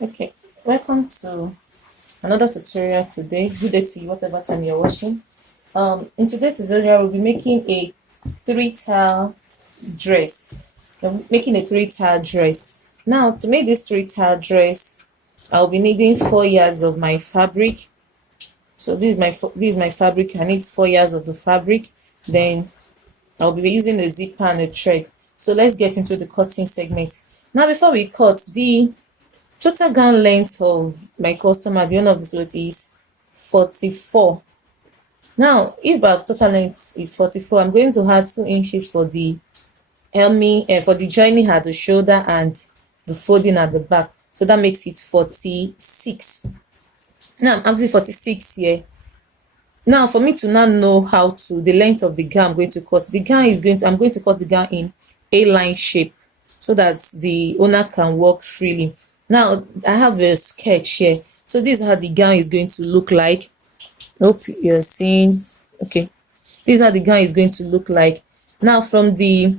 Okay, welcome to another tutorial today. Good day to you, whatever time you're watching. In today's tutorial, we'll be making a three-tile dress. We're making a three-tile dress. Now, to make this three-tile dress, I'll be needing 4 yards of my fabric. So this is my fabric. I need 4 yards of the fabric. Then I'll be using a zipper and a thread. So let's get into the cutting segment. Now, before we cut, the total gown length of my customer, the owner of this lot, is 44. Now, if our total length is 44, I'm going to add 2 inches for the for the joining at the shoulder and the folding at the back. So that makes it 46. Now, I'm having 46 here. Now, for me to now know the length of the gown I'm going to cut, I'm going to cut the gown in A-line shape so that the owner can walk freely. Now, I have a sketch here. So this is how the gown is going to look like. Hope you're seeing. Okay. This is how the gown is going to look like. Now, from the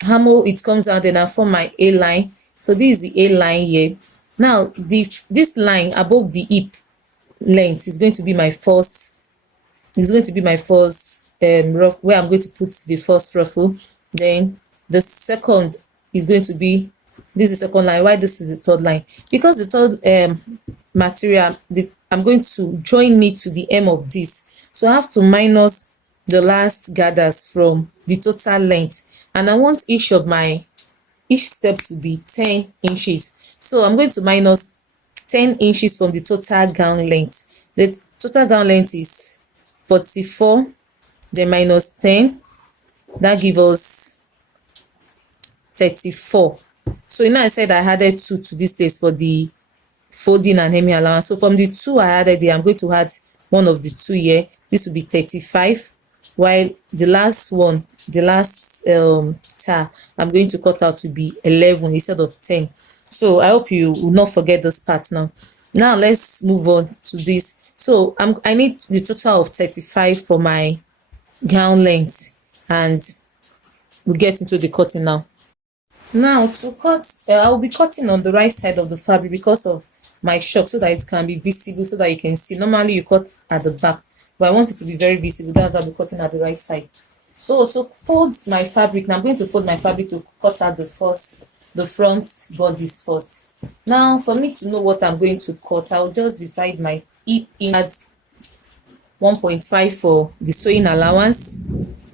hammer, it comes out, then I form my A-line. So this is the A-line here. Now, this line above the hip length is going to be my first. It's going to be my first where I'm going to put the first ruffle. Then the second is going to be this is the second line. Why this is the third line? Because the third material, I'm going to join me to the hem of this. So I have to minus the last gathers from the total length. And I want each step to be 10 inches. So I'm going to minus 10 inches from the total gown length. The total gown length is 44, then minus 10. That gives us 34. So I said I added 2 to this place for the folding and hemming allowance. So from the 2 I added here, I'm going to add one of the 2 here. This will be 35. While the last one, the last tar, I'm going to cut out to be 11 instead of 10. So I hope you will not forget this part now. Now let's move on to this. So I need the total of 35 for my gown length, and we'll get into the cutting now. Now to cut, I will be cutting on the right side of the fabric because of my shock, so that it can be visible, so that you can see. Normally you cut at the back, but I want it to be very visible. That's why I'll be cutting at the right side. So to fold my fabric, now I'm going to fold my fabric to cut out the front bodice first. Now, for me to know what I'm going to cut, I'll just divide my hip in at 1.5 for the sewing allowance,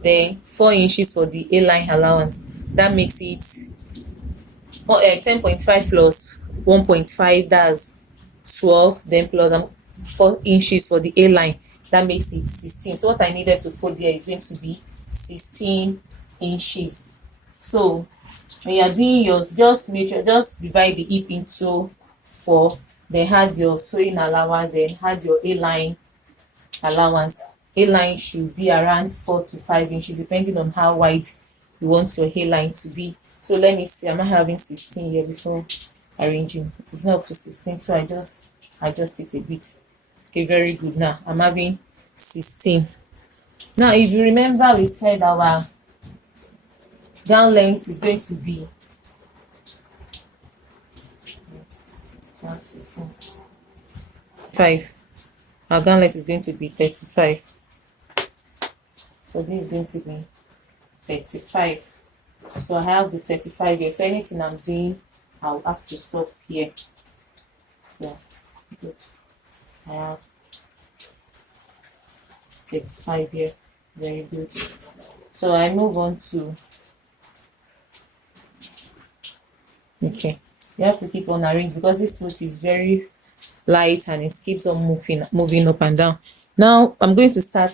then 4 inches for the A-line allowance. That makes it 10.5 plus 1.5, that's 12, then plus 4 inches for the A-line. That makes it 16. So what I needed to fold here is going to be 16 inches. So when you're doing yours, just divide the hip into 4, then add your sewing allowance, then add your A-line allowance. A-line should be around 4 to 5 inches depending on how wide you want your A-line to be. So let me see, I'm not having 16 here before arranging. It's not up to 16, so I just adjust it a bit. Okay, very good. Now I'm having 16. Now if you remember, we said our gown length is going to be 5. Our gown length is going to be 35. So this is going to be 35. So I have the 35 here. So anything I'm doing, I'll have to stop here. Yeah, good. I have 35 here. Very good. So I move on to, okay, you have to keep on arranging because this cloth is very light and it keeps on moving up and down. Now I'm going to start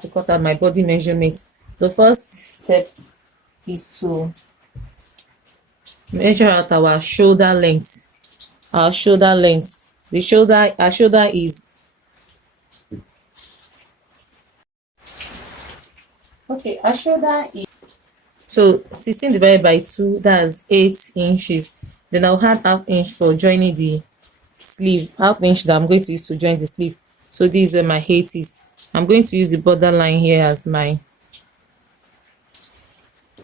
to cut out my body measurement. The first step is to measure out our shoulder length. Our shoulder length. Our shoulder is okay. Our shoulder is, so 16 divided by 2, that's 8 inches. Then I'll add half inch for joining the sleeve. Half inch that I'm going to use to join the sleeve. So this is where my 8 is. I'm going to use the border line here as my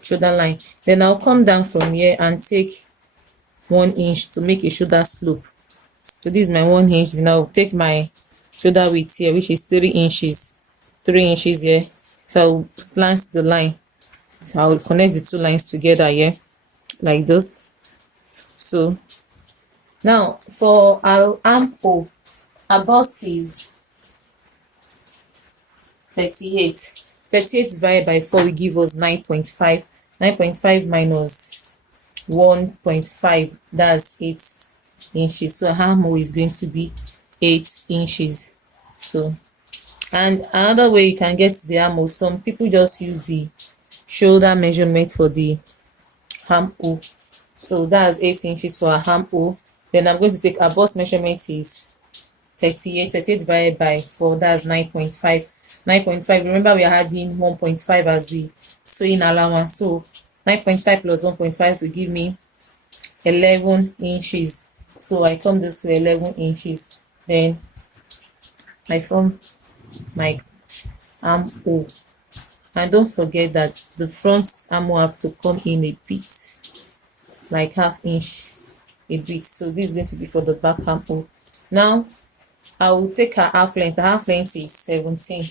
shoulder line. Then I'll come down from here and take 1 inch to make a shoulder slope. So this is my 1 inch. Then I'll take my shoulder width here, which is 3 inches. 3 inches here. So I'll slant the line. So I'll connect the two lines together here, like this. So now for our armhole, our bust is 38. 38 divided by 4 will give us 9.5. 9.5 minus 1.5, that's 8 inches. So our armhole is going to be 8 inches. So, and another way you can get the armhole, some people just use the shoulder measurement for the armhole. So that's 8 inches for our armhole. Then I'm going to take our bust measurement is 38. 38 divided by 4, that's 9.5. 9.5, remember we are adding 1.5 as the sewing allowance. So 9.5 plus 1.5 will give me 11 inches. So I come this way, 11 inches. Then I form my armhole. And don't forget that the front armhole have to come in a bit, like half inch a bit. So this is going to be for the back armhole. Now I will take a half length. The half length is 17.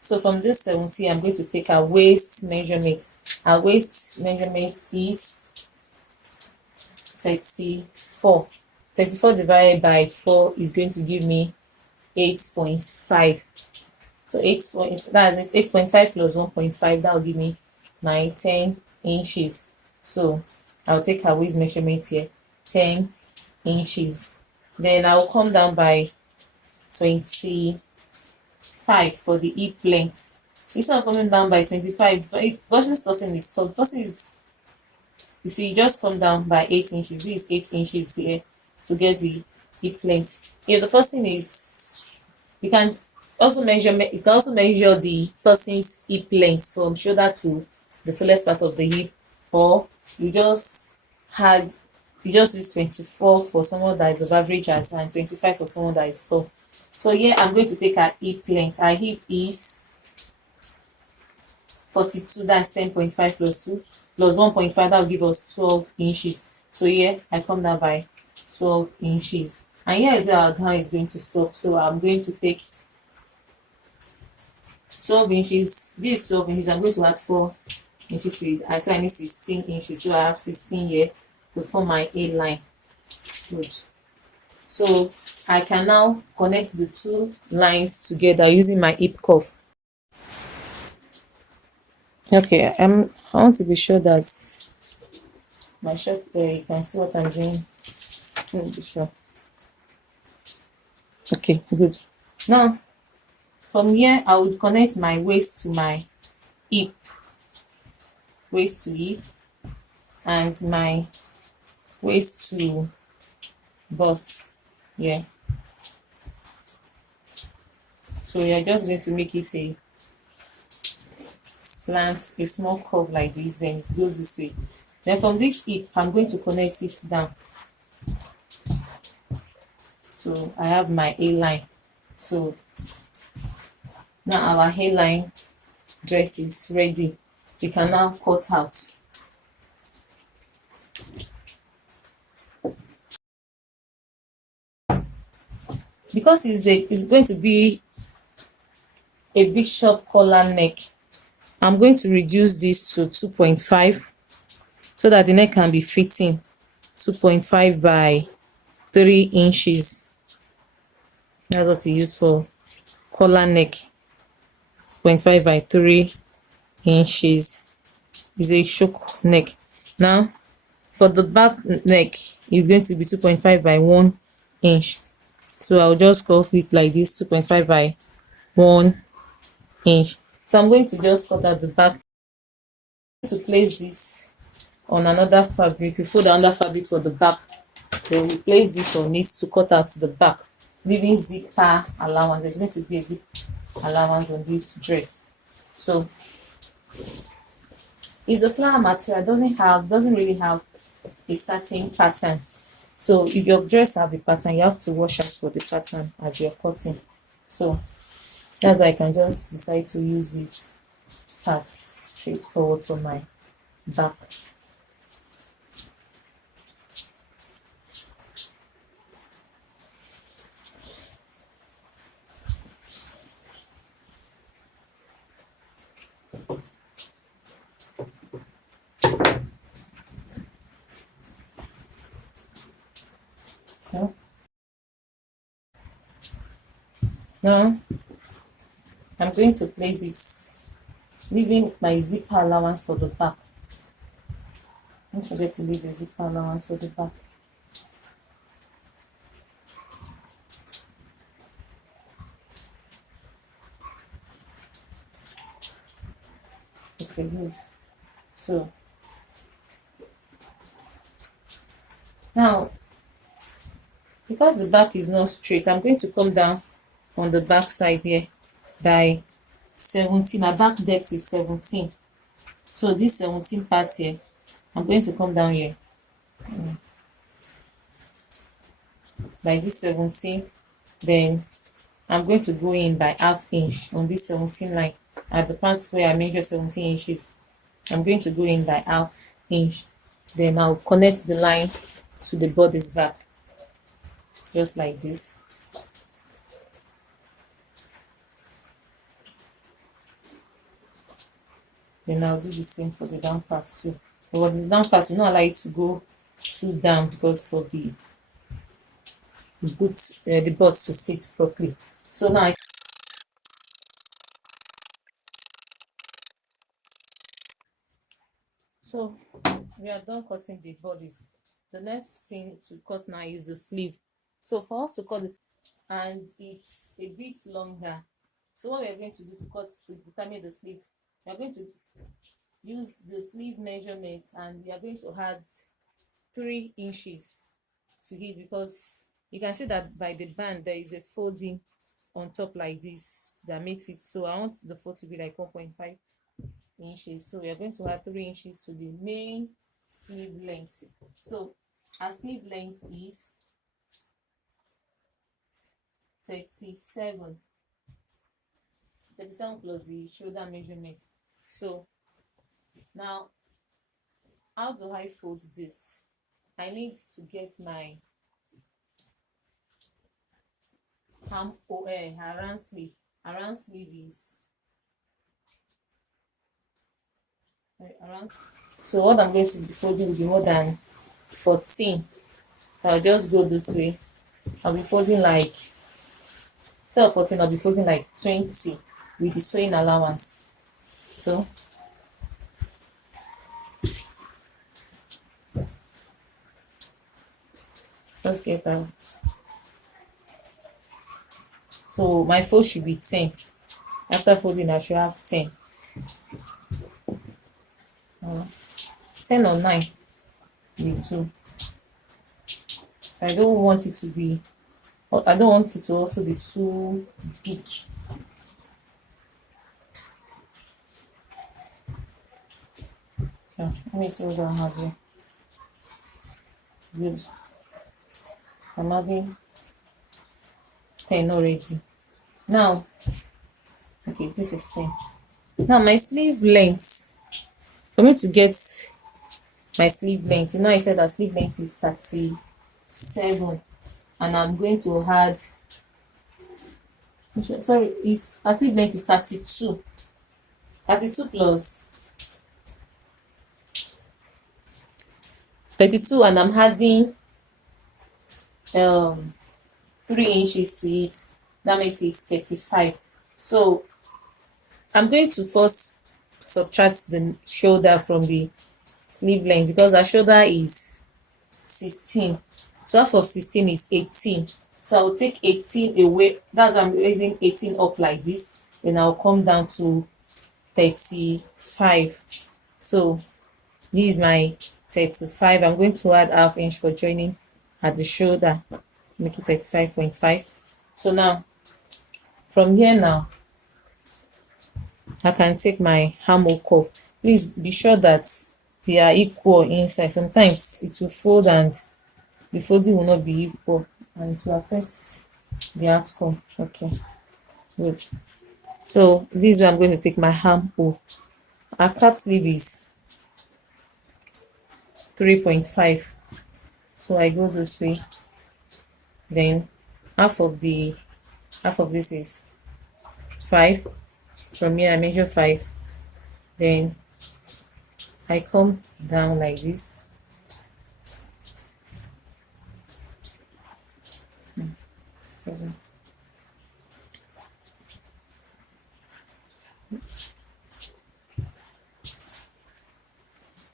So from this 17, I'm going to take a waist measurement. Our waist measurement is 34. 34 divided by 4 is going to give me 8.5. So 8.5 plus 1.5, that will give me 10 inches. So I'll take our waist measurement here, 10 inches. Then I'll come down by 25 for the hip length. Instead of coming down by 25, but because this person is tall, the person is, you see, you just come down by 8 inches. This is 8 inches here to get the hip length. If the person is, you can also measure the person's hip length from shoulder to the fullest part of the hip, or you just use 24 for someone that is of average height and 25 for someone that is tall. So here I'm going to take our hip length. Our hip is 42, that's 10.5 plus 2 plus 1.5, that will give us 12 inches. So here I come down by 12 inches. And here is where our gown is going to stop. So I'm going to take 12 inches. This is 12 inches. I'm going to add 4 inches to it. So I need 16 inches. So I have 16 here to form my A line. Good. So I can now connect the two lines together using my hip cuff. Okay, I want to be sure that my shop you can see what I'm doing. Let me be sure. Okay, good. Now from here I would connect my waist to my hip, waist to hip, and my waist to bust. Yeah. So you're just going to make it a slant, a small curve like this, then it goes this way. Then from this hip, I'm going to connect it down. So I have my A line. So now our hairline dress is ready. We can now cut out. Because it's going to be a big short collar neck, I'm going to reduce this to 2.5 so that the neck can be fitting. 2.5 by 3 inches. That's what you use for collar neck. 0.5 by 3 inches is a choke neck. Now for the back neck, it's going to be 2.5 by 1 inch. So I'll just cuff it like this, 2.5 by 1 inch. So I'm going to just cut out the back. To place this on another fabric, you fold another fabric for the back, then we place this on it to cut out the back, leaving zipper allowance. There's going to be a zip allowance on this dress. So it's a flower material, doesn't really have a certain pattern. So if your dress have a pattern, you have to watch out for the pattern as you're cutting. So that's why I can just decide to use this part straightforward for my back. So now I'm going to place it, leaving my zipper allowance for the back. Don't forget to leave the zipper allowance for the back. Okay, good. So now, because the back is not straight, I'm going to come down on the back side here by 17. My back depth is 17. So this 17 part here, I'm going to come down here by this 17. Then I'm going to go in by ½ inch on this 17 line. At the parts where I measure 17 inches, I'm going to go in by ½ inch. Then I'll connect the line to the bodice back, just like this. Then I'll do the same for the down part too. But the down part will not allow it to go too down because of the butt to sit properly. So now so we are done cutting the bodice. The next thing to cut now is the sleeve. So for us to cut this, and it's a bit longer, so what we are going to do to determine the sleeve, we are going to use the sleeve measurement, and we are going to add 3 inches to it, because you can see that by the band there is a folding on top like this that makes it, so I want the fold to be like 1.5 inches. So we are going to add 3 inches to the main sleeve length. So our sleeve length is 37 plus the shoulder measurement. So now, how do I fold this? I need to get my around sleeve. Around sleeve is around. So what I'm going to be folding will be more than 14. I'll just go this way. I'll be folding like, instead of 14, I'll be folding like 20 with the sewing allowance. So let's get that. So my fold should be 10. After folding, I should have 10. 10 or 9 will do. So I don't want it to be, I don't want it to also be too big. Yeah, let me see what I have here. Good. I'm having 10 already. Now, okay, this is 10. Now my sleeve length, for me to get my sleeve length, you know, I said that sleeve length is 37, and I'm going to add, sorry, is our sleeve length is 32. 32 plus 32, and I'm adding 3 inches to it. That makes it 35. So I'm going to first subtract the shoulder from the sleeve length, because our shoulder is 16. So half of 16 is 18. So I'll take 18 away. That's why I'm raising 18 up like this. Then I'll come down to 35. So this is my 35. I'm going to add ½ inch for joining at the shoulder, make it 35.5. So now, from here now, I can take my armhole curve. Please be sure that they are equal inside. Sometimes it will fold and the folding will not be equal, and it will affect the outcome. Okay, good. So this is where I'm going to take my armhole. Our cap sleeve is 3.5. So I go this way, then half of this is 5. From here I measure 5, then I come down like this.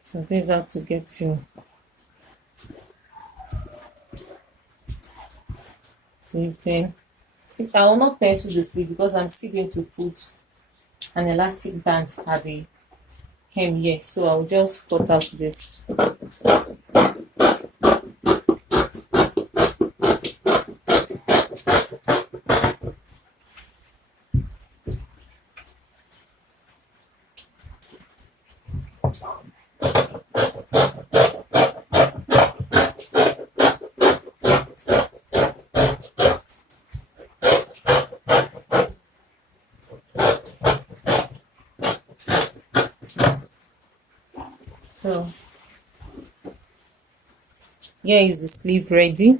So this is how to get to sleeping. I will not pencil the sleeve because I'm still going to put an elastic band at the hem here, so I'll just cut out this. So here is the sleeve ready.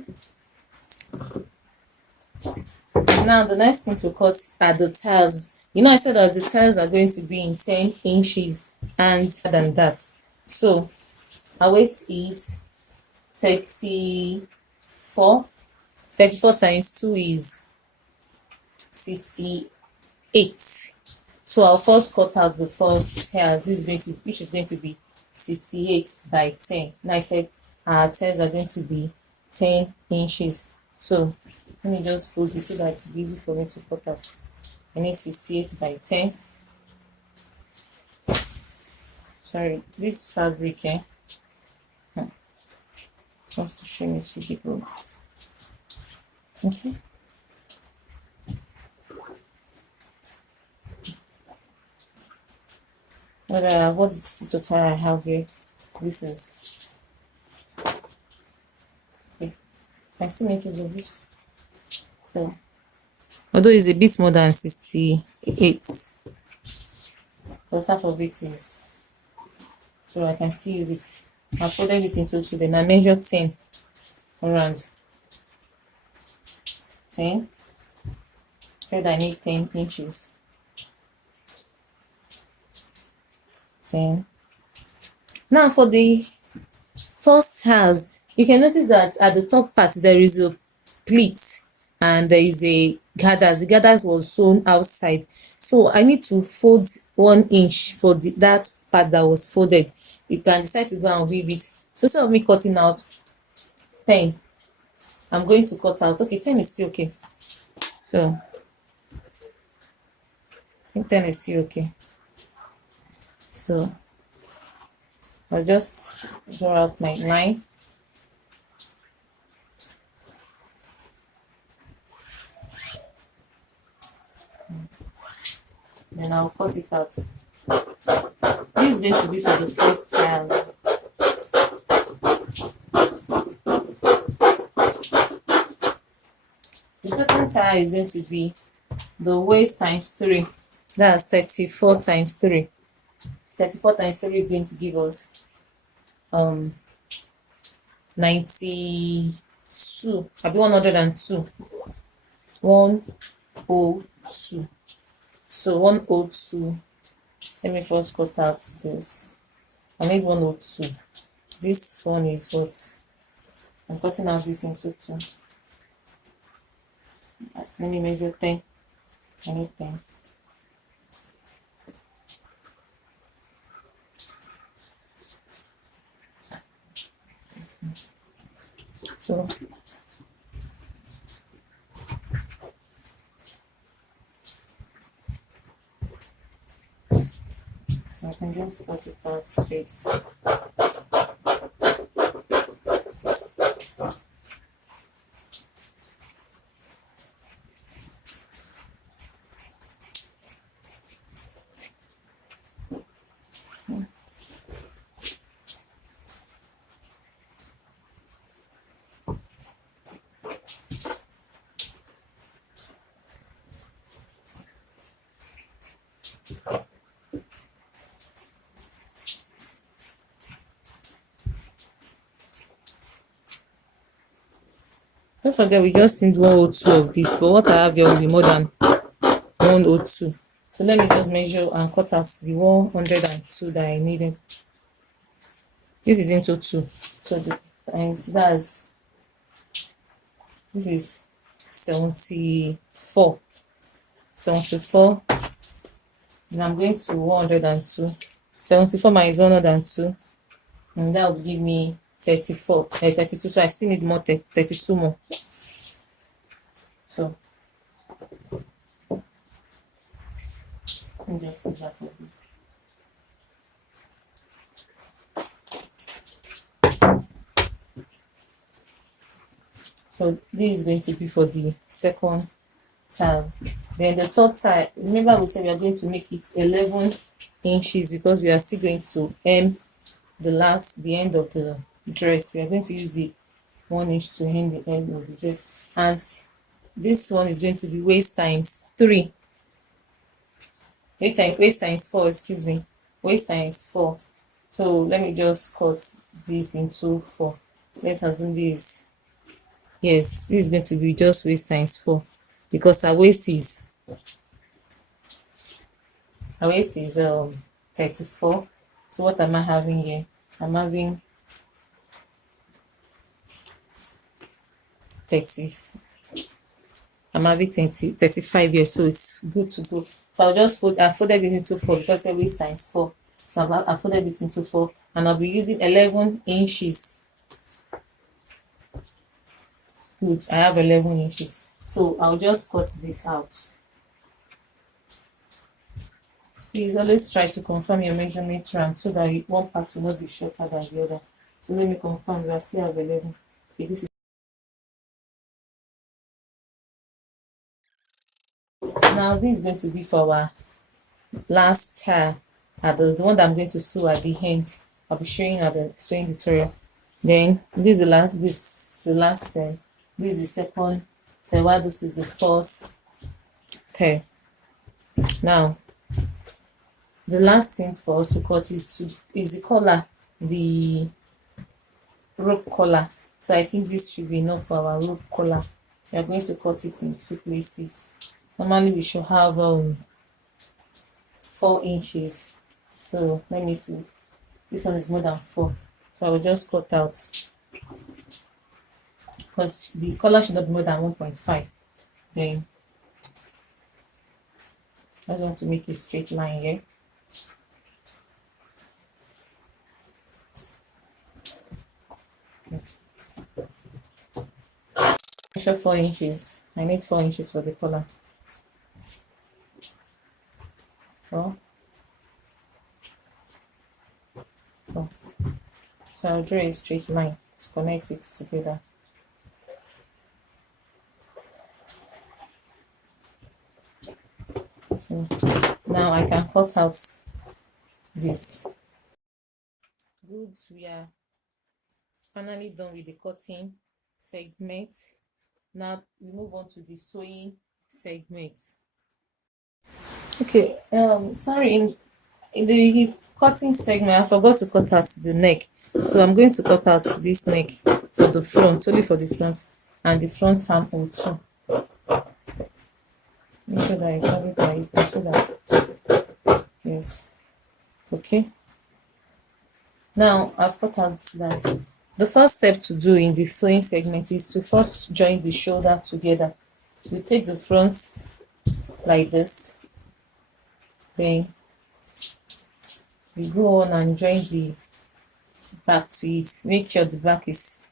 Now the next thing to cut are the tails. You know, I said that the tails are going to be in 10 inches and than that. So our waist is 34. 34 times 2 is 68. So I'll first cut out the first tails. Which is going to be 68 by 10. Now I said our tails are going to be 10 inches. So let me just fold this so that it's easy for me to cut out. I need 68 by 10. Sorry, this fabric here. Just to show me the big. Okay. What is the total I have here? This is okay. I still make use of this. So although it's a bit more than 68, because half of it is, so I can still use it. I folded it into 2, then I measure 10 around 10. Said I need 10 inches. 10. Now for the first tiles, you can notice that at the top part there is a pleat and there is a gathers. The gathers was sewn outside, so I need to fold 1 inch for that part that was folded. You can decide to go and weave it. So instead of me cutting out 10, I'm going to cut out, okay, 10 is still okay. So I think 10 is still okay. So I'll just draw out my line. Then I'll cut it out. This is going to be for the first tiles. The second tile is going to be the waist times 3. That's 34 times 3. 34 times 3 is going to give us 92. I'll be 102. 102. So 102. Let me first cut out this. I need 102. This one is what I'm cutting out this into 2. Let me measure 10. I need 10. So I can just cut it out straight. Don't forget we just need 102 of this, but what I have here will be more than 102. So let me just measure and cut out the 102 that I needed. This is into 2. So that's this is 74. 74. And I'm going to 102. 74 minus 102. And that will give me 34, 32. So I still need more 32 more. So let me just use that for this. So this is going to be for the second tile. Then the third tile, remember we said we are going to make it 11 inches because we are still going to hem the end of the dress. We are going to use the 1 inch to hem the end of the dress, and this one is going to be waist times 3. Waist times 4, excuse me. Waist times 4. So let me just cut this into 4. Let's assume this. Yes, this is going to be just waist times 4 because our waist is 34. So what am I having here? I'm having 35 here, so it's good to go. So I'll just I folded it into 4 because the waist times 4. So I folded it into 4, and I'll be using 11 inches. Good, I have 11 inches. So I'll just cut this out. Please always try to confirm your measurement round so that one part will not be shorter than the other. So let me confirm I still have 11. Okay, this is now this is going to be for our last tile, the one that I'm going to sew at the end. I'll be showing at the sewing tutorial. Then this is the last this is the second tile, while this is the first pair. Now the last thing for us to cut is the collar, the rope collar. So I think this should be enough for our rope collar. We are going to cut it in 2 places. Normally we should have 4 inches. So let me see. This one is more than 4. So I will just cut out because the collar should not be more than 1.5. Then I just want to make a straight line here. Measure 4 inches. I need 4 inches for the collar. 4. So I'll draw a straight line to connect it together. So now I can cut out this. Good, we are finally done with the cutting segment. Now we move on to the sewing segment. Okay, sorry, in the cutting segment I forgot to cut out the neck, so I'm going to cut out this neck for the front, only for the front, and the front armhole too. Make sure that I cover it right so that yes. Okay, now I've cut out that. The first step to do in the sewing segment is to first join the shoulder together. You take the front like this, then you go on and join the back to it. Make sure the back is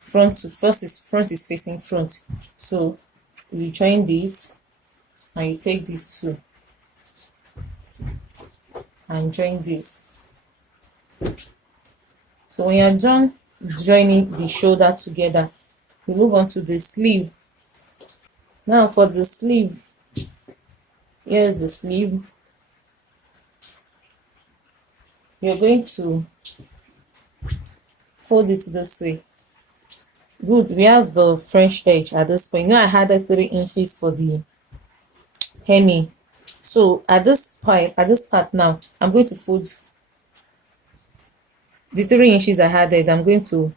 front is facing front. So you join this and you take these two and join this. So when you're done joining the shoulder together, we move on to the sleeve. Now for the sleeve, here's the sleeve. You're going to fold it this way. Good, we have the French edge at this point. Now I had 3 inches for the hemming. So at this part now, I'm going to fold the 3 inches I had there. I'm going to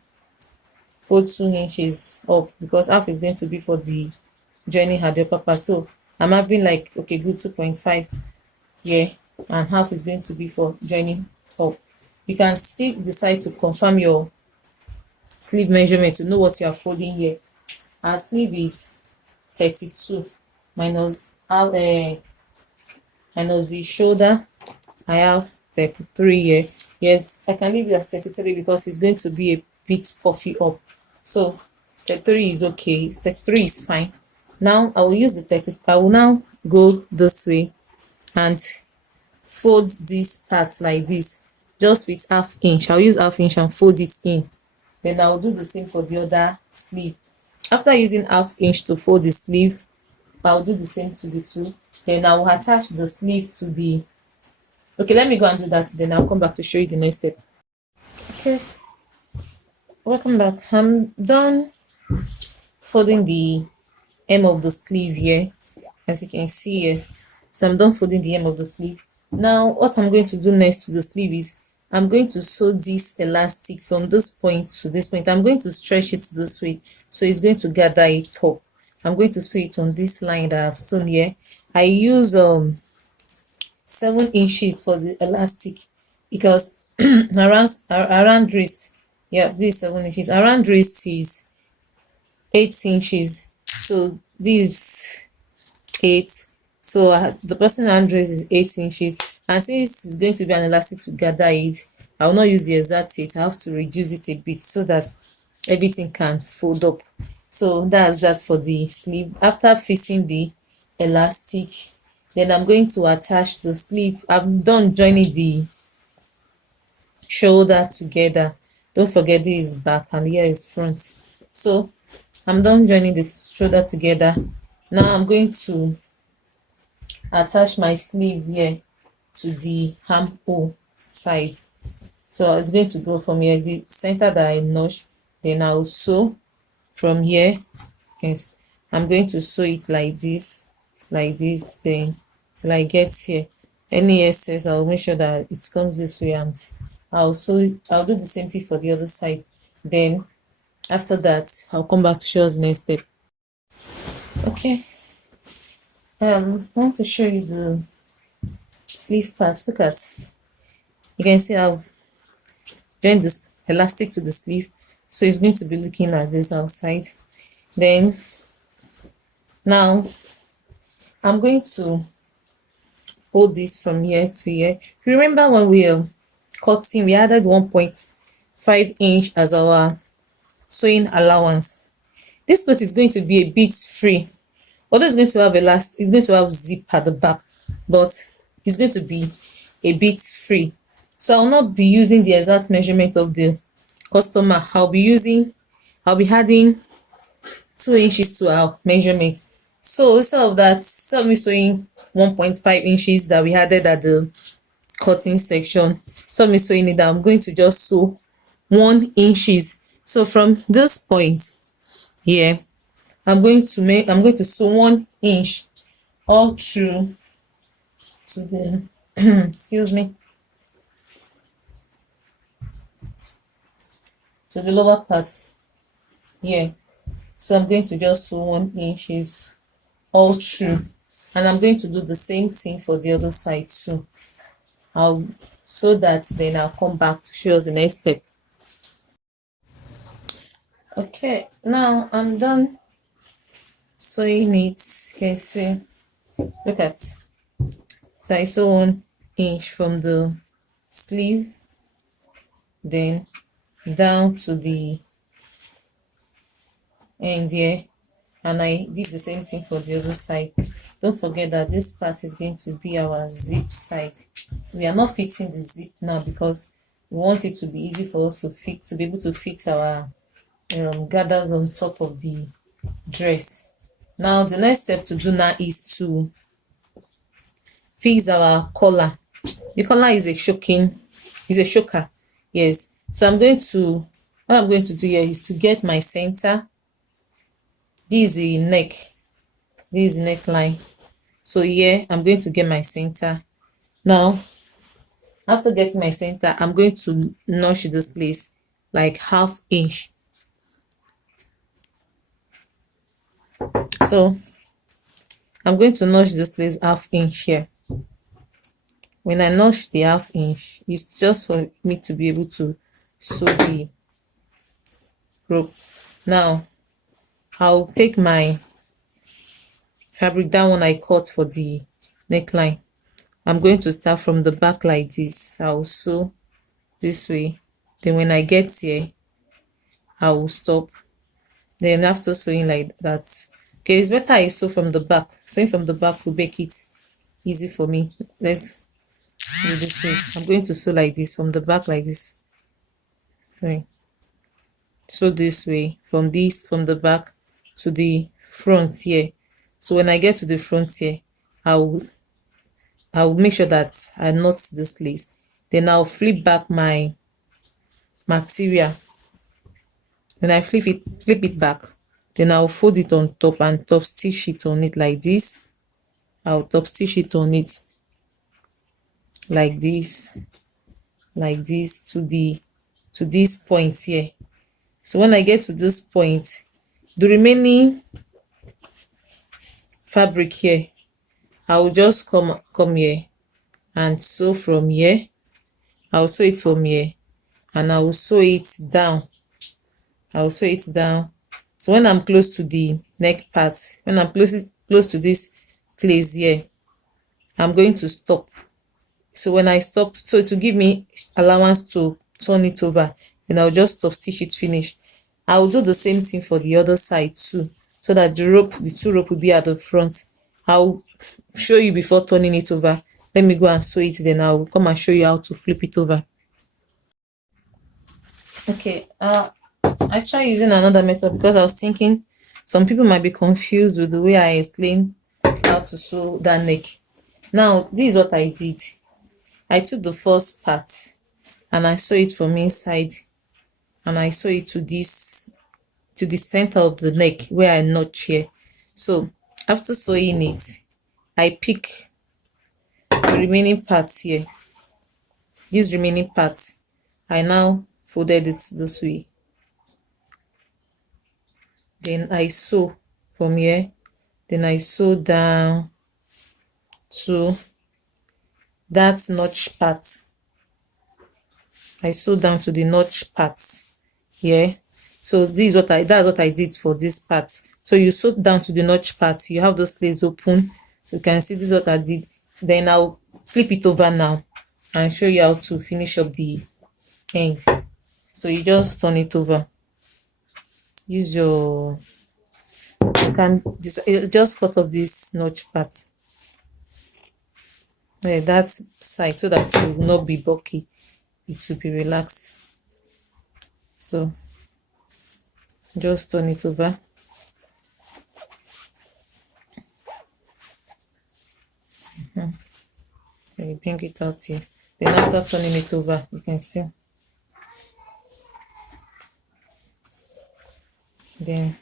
fold 2 inches up, because half is going to be for the joining her the upper part. So I'm having like, okay, good 2.5 here, and half is going to be for joining up. You can still decide to confirm your sleeve measurement to know what you are folding here. Our sleeve is 32 minus minus the shoulder. I have 33 here. Yes, I can leave it as 33 because it's going to be a bit puffy up. So 33 is okay. 33 is fine. Now I will use the 30. I will now go this way and fold this part like this, just with half inch. I'll use half inch and fold it in. Then I'll do the same for the other sleeve. After using half inch to fold the sleeve, I'll do the same to the two. Then I will attach the sleeve to the, okay, let me go and do that, then I'll come back to show you the next step. Okay, welcome back. I'm done folding the hem of the sleeve here, as you can see here. So I'm done folding the hem of the sleeve. Now what I'm going to do next to the sleeve is I'm going to sew this elastic from this point to this point. I'm going to stretch it this way, so it's going to gather it up. I'm going to sew it on this line that I've sewn here. I use 7 inches for the elastic, because around wrist, yeah, this is 7 inches. Around wrist is 8 inches, so this 8. So the person around wrist is 8 inches, and since it's going to be an elastic to gather it, I will not use the exact 8. I have to reduce it a bit so that everything can fold up. So that's that for the sleeve. After fixing the elastic, then I'm going to attach the sleeve. I'm done joining the shoulder together. Don't forget this is back and here is front. So I'm done joining the shoulder together. Now I'm going to attach my sleeve here to the armhole side. So it's going to go from here, the center that I notched, then I'll sew from here. Yes, I'm going to sew it like this, then till I get here. Any excess, I'll make sure that it comes this way, and I'll do the same thing for the other side. Then after that, I'll come back to show us the next step. Okay, I want to show you the sleeve part. Look at, you can see I've joined this elastic to the sleeve, so it's going to be looking like this outside. Then now I'm going to hold this from here to here. Remember when we were cutting, we added 1.5 inch as our sewing allowance. This part is going to be a bit free, although it's going to have it's going to have zip at the back, but it's going to be a bit free. So I'll not be using the exact measurement of the customer. I'll be adding 2 inches to our measurement. So instead of that, instead of me sewing 1.5 inches that we added at the cutting section, so me sewing it down, I'm going to just sew 1 inches. So from this point here, I'm going to sew 1 inch all through to the excuse me, to the lower part here. So I'm going to just sew 1 inches all through, and I'm going to do the same thing for the other side too. I'll sew that, then I'll come back to show us the next step. Okay, now I'm done sewing it. You can see, look at, so I sew 1 inch from the sleeve, then down to the end here, and I did the same thing for the other side. Don't forget that this part is going to be our zip side. We are not fixing the zip now because we want it to be easy for us to be able to fix our gathers on top of the dress. Now the next step to do now is to fix our collar. The collar is a choker, yes. So what I'm going to do here is to get my center. This is the neck, this is the neckline. So here I'm going to get my center. Now after getting my center, I'm going to notch this place like 1/2 inch. So I'm going to notch this place 1/2 inch here. When I notch the 1/2 inch, it's just for me to be able to sew the rope. Now I'll take my fabric, that one I cut for the neckline. I'm going to start from the back like this. I'll sew this way. Then when I get here, I will stop. Then after sewing like that, okay, it's better I sew from the back. Sewing from the back will make it easy for me. Let's do this way. I'm going to sew like this from the back like this. Right. Sew this way from the back to the front here. So when I get to the front here, I will make sure that I knot this lace. Then I'll flip back my material. When I flip it back, then I'll fold it on top and top stitch it on it like this. I'll top stitch it on it like this to this point here. So when I get to this point, the remaining fabric here, I will just come here and sew from here. I'll sew it from here and I will sew it down. So when I'm close to the neck part, when I'm close to this place here, I'm going to stop. So when I stop, so to give me allowance to turn it over, then I'll just stop stitch it finish. I will do the same thing for the other side too, so that the two rope will be at the front. I'll show you before turning it over. Let me go and sew it, then I'll come and show you how to flip it over. Okay, I try using another method because I was thinking some people might be confused with the way I explain how to sew that neck. Now, this is what I did. I took the first part and I sew it from inside and I sew it to the center of the neck where I notch here. So after sewing it, I pick the remaining parts here. These remaining parts, I now folded it this way. Then I sew from here. Then I sew down to that notch part. I sew down to the notch part here. So that's what I did for this part. So you sew down to the notch part, you have this place open. You can see this is what I did. Then I'll flip it over now and show you how to finish up the end. So you just turn it over. Use your, you can just cut off this notch part. That side, so that it will not be bulky, it will be relaxed. So just turn it over. So you bring it out here. Then after turning it over, you can see. Then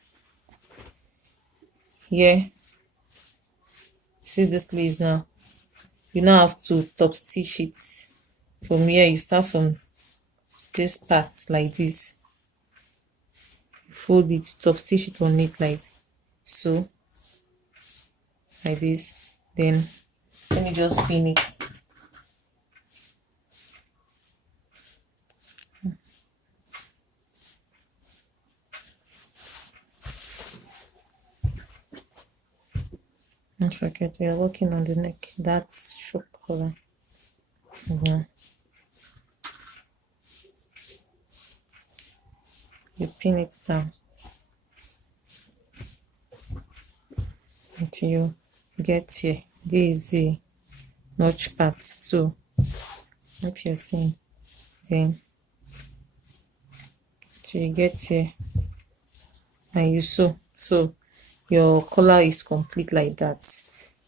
here, see this place now. You now have to top stitch it from here. You start from this part like this, fold it, top stitch it on it like so, like this. Then let me just pin it. Don't forget, we are working on the neck. That's shock color. You pin it down until you get here. This is the notch part. So if you're seeing, then till you get here and you sew. So your collar is complete like that.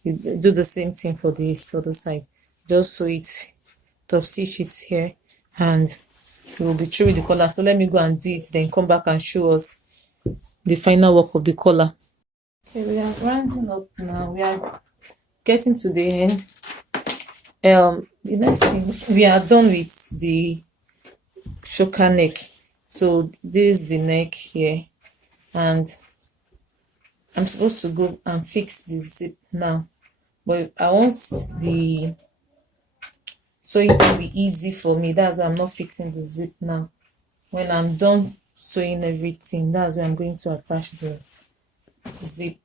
You do the same thing for this other side. Just sew it, top stitch it here, and you will be through with the collar. So let me go and do it, then come back and show us the final work of the collar. Okay, we are rounding up now. We are getting to the end. The next thing, we are done with the choker neck. So this is the neck here, and I'm supposed to go and fix the zip now, but I want the sewing to be easy for me. That's why I'm not fixing the zip now. When I'm done sewing everything, that's where I'm going to attach the zip.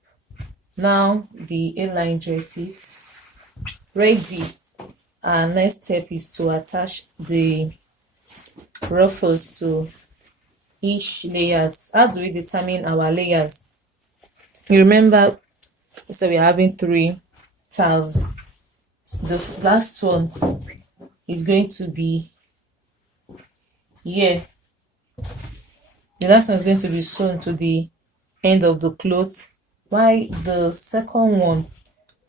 Now the A-line dress is ready. Our next step is to attach the ruffles to each layers. How do we determine our layers? You remember, so we're having 3 tiles. The last one is going to be here. The last one is going to be sewn to the end of the cloth. While the second one,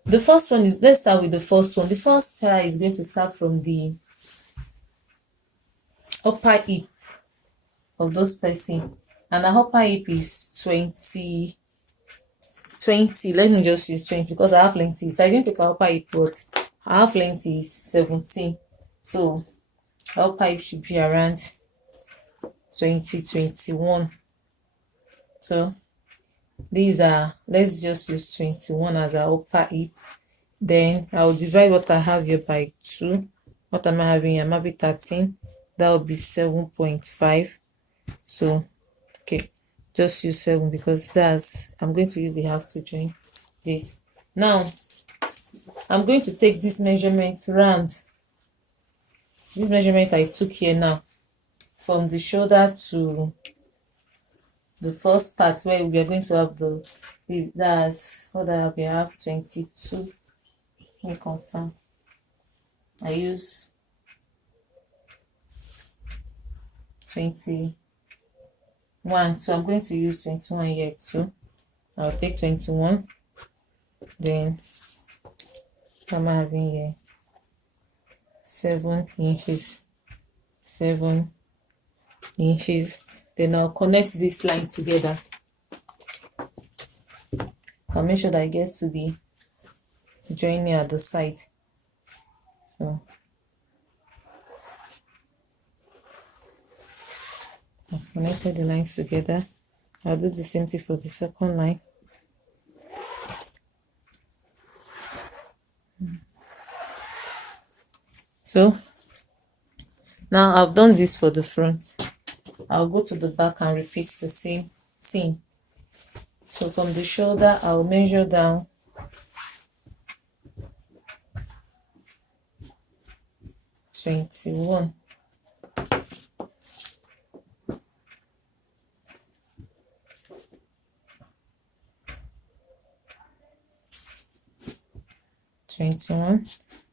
the first one is, let's start with the first one. The first tile is going to start from the upper hip of those person, and the upper hip is 20. Let me just use 20 because I have length, so I didn't take our upper hip, but our half length is 17, so our upper hip should be around 21. So these are, let's just use 21 as our upper hip. Then I'll divide what I have here by 2. What am I having here? I'm having 13. That will be 7.5. So okay, just use 7 because that's, I'm going to use the half to join this. Now I'm going to take this measurement round. This measurement I took here now, from the shoulder to the first part where we are going to have that's what I have here. I have 22. Let me confirm. I use 21, so I'm going to use 21 here too. I'll take 21. Then what am I having here? 7 inches. 7 inches. Then I'll connect this line together. I'll make sure that it gets to the joining at the side. So I've connected the lines together. I'll do the same thing for the second line. So now I've done this for the front. I'll go to the back and repeat the same thing. So from the shoulder, I'll measure down 21.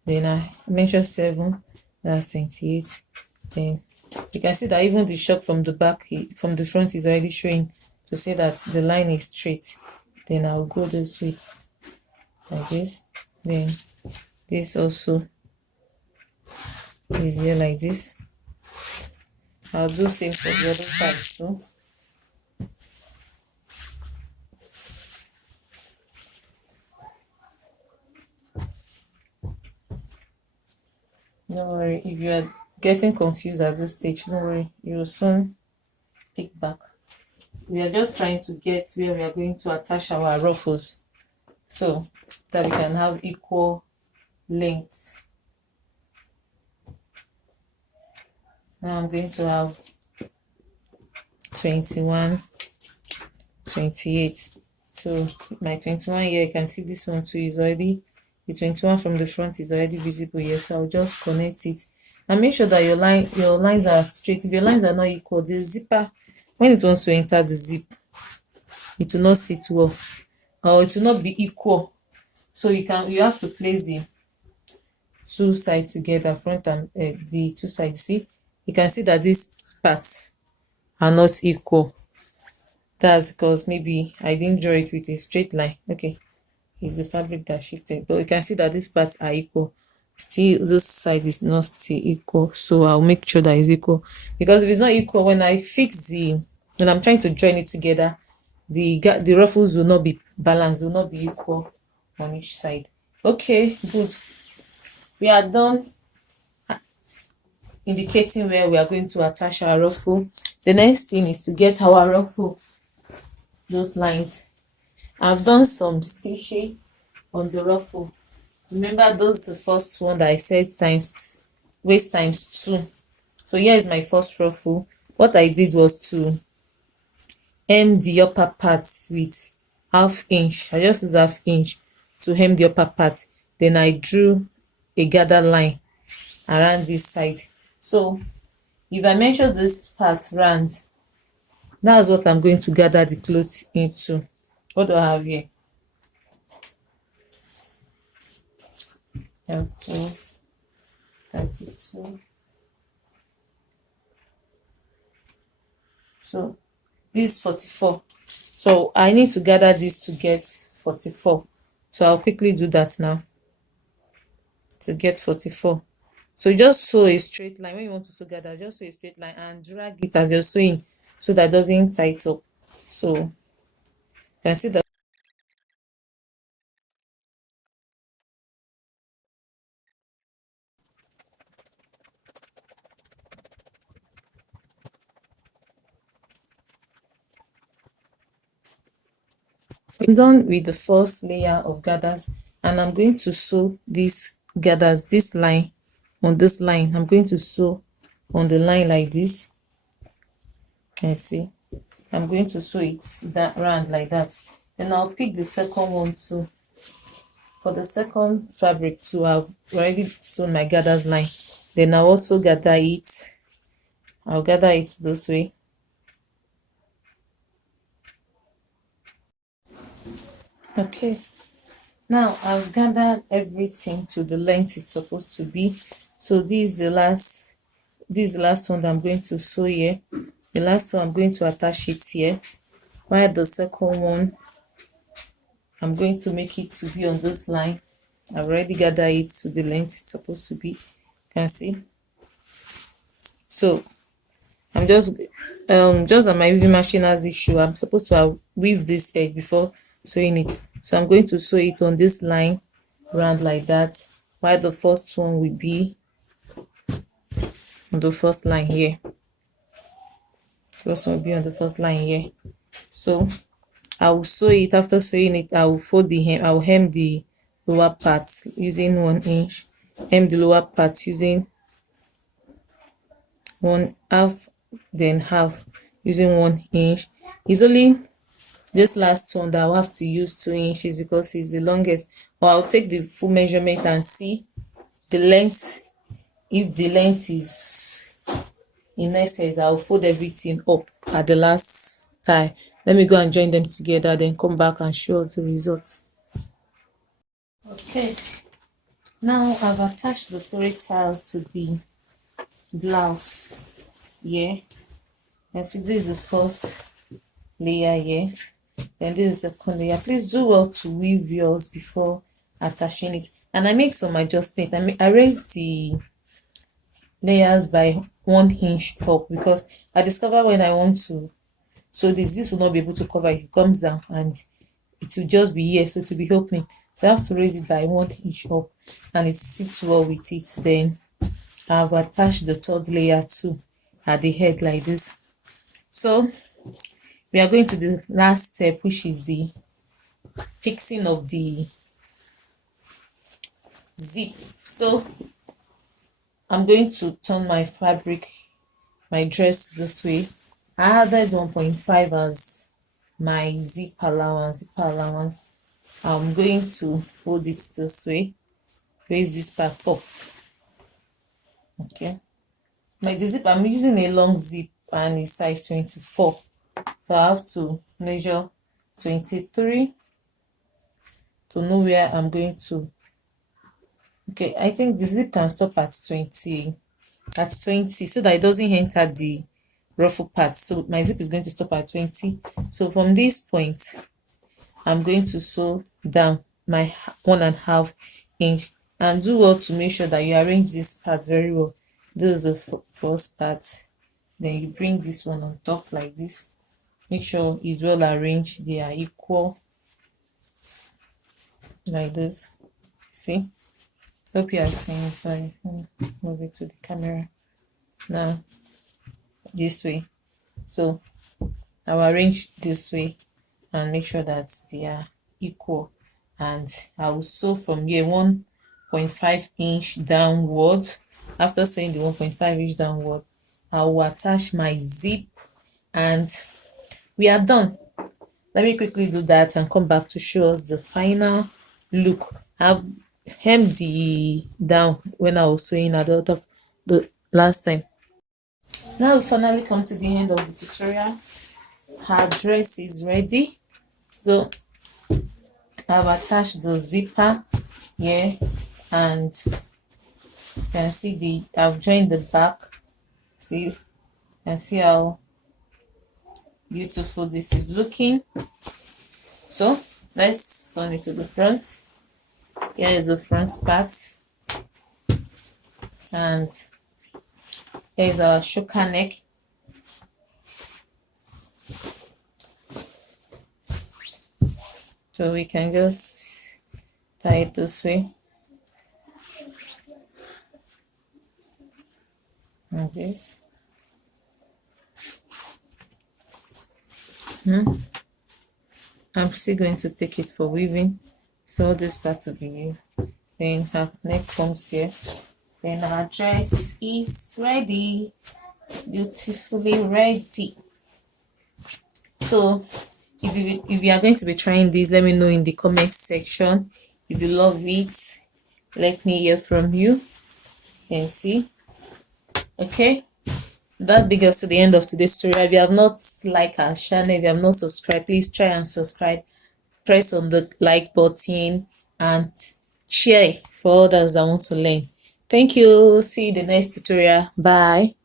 Then I measure 7, that's 28. Then you can see that even the shock from the back, from the front, is already showing to say that the line is straight. Then I'll go this way like this. Then this also is here like this. I'll do same for the other side too. Don't worry, if you are getting confused at this stage, don't worry, you will soon pick back. We are just trying to get where we are going to attach our ruffles so that we can have equal length. Now I'm going to have 21, 28. So my 21 here, you can see this one too is already, the 21 from the front is already visible here. So I'll just connect it and make sure that your lines are straight. If your lines are not equal, the zipper, when it wants to enter the zip, it will not sit well, or it will not be equal. So you have to place the 2 sides together, front and the 2 sides. See, you can see that these parts are not equal. That's because maybe I didn't draw it with a straight line. Okay, it's the fabric that shifted, but you can see that these parts are equal. Still, this side is not still equal, so I'll make sure that it's equal, because if it's not equal, when I fix when I'm trying to join it together, the ruffles will not be balanced, will not be equal on each side. Okay, good. We are done indicating where we are going to attach our ruffle. The next thing is to get our ruffle, those lines. I've done some stitching on the ruffle. Remember those the first one that I said times waist times 2. So here is my first ruffle. What I did was to hem the upper part with half inch. I just use half inch to hem the upper part. Then I drew a gather line around this side. So if I measure this part round, that's what I'm going to gather the cloth into. What do I have here? I have 12, 32. So this is 44. So I need to gather this to get 44. So I'll quickly do that now to get 44. So just sew a straight line. When you want to sew gather, just sew a straight line and drag it as you're sewing so that it doesn't tight up. So you can see that I'm done with the first layer of gathers, and I'm going to sew these gathers, this line on this line. I'm going to sew on the line like this. Can you see? I'm going to sew it that round like that. Then I'll pick the second one too. For the second fabric too, I've already sewn my gathers line. Then I'll also gather it. I'll gather it this way. Okay. Now I've gathered everything to the length it's supposed to be. So this is the last one that I'm going to sew here. The last one I'm going to attach it here. While the second one, I'm going to make it to be on this line. I've already gathered it to the length it's supposed to be. You can see. So I'm just that my weaving machine has issue. I'm supposed to have weave this edge before sewing it. So I'm going to sew it on this line round like that, while the first one will be on the first line here. First one will be on the first line here. So I will sew it. After sewing it, I will fold the hem. I will hem the lower parts using 1 inch. Hem the lower parts using 1/2, then half using 1 inch. It's only this last one that I'll have to use 2 inches because it's the longest. Or I'll take the full measurement and see the length. If the length is in excess, I'll fold everything up at the last tie. Let me go and join them together, then come back and show us the results. Okay, now I've attached the 3 tiles to the blouse. Yeah, and see this is the first layer here. Then this is the second layer. Please do well to weave yours before attaching it. And I make some adjustment. I raise the layers by 1 inch up because I discover when I want to sew this will not be able to cover it. It comes down and it will just be here, so to be opening. So I have to raise it by 1 inch up and it sits well with it. Then I've attached the third layer too at the head like this. So we are going to the last step, which is the fixing of the zip. So I'm going to turn my fabric, my dress this way. I added 1.5 as my zip allowance. I'm going to hold it this way, raise this part up. Okay, the zip, I'm using a long zip and it's size 24. So I have to measure 23 to know where I'm going to. Okay, I think the zip can stop at 20 so that it doesn't enter the ruffle part. So my zip is going to stop at 20. So from this point, I'm going to sew down my 1.5 inch, and do well to make sure that you arrange this part very well. This is the first part. Then you bring this one on top like this. Make sure it's well arranged. They are equal like this. See? Hope you are seeing. Sorry, move it to the camera. Now this way. So I'll arrange this way and make sure that they are equal. And I will sew from here 1.5 inch downward. After sewing the 1.5 inch downward, I will attach my zip and we are done. Let me quickly do that and come back to show us the final look. I've hemmed the down when I was sewing at the last time. Now we finally come to the end of the tutorial. Her dress is ready. So I've attached the zipper here, and you can see I've joined the back. See, you can see how beautiful this is looking. So let's turn it to the front. Here is the front part, and here is our shoulder neck. So we can just tie it this way, like this. I'm still going to take it for weaving, so this part will be new. Then her neck comes here. Then our dress is ready, beautifully ready. So if you are going to be trying this, let me know in the comment section. If you love it, let me hear from you and see. Okay, that brings us to the end of today's tutorial. If you have not liked our channel, if you have not subscribed, please try and subscribe. Press on the like button and share for others that want to learn. Thank you. See you in the next tutorial. Bye.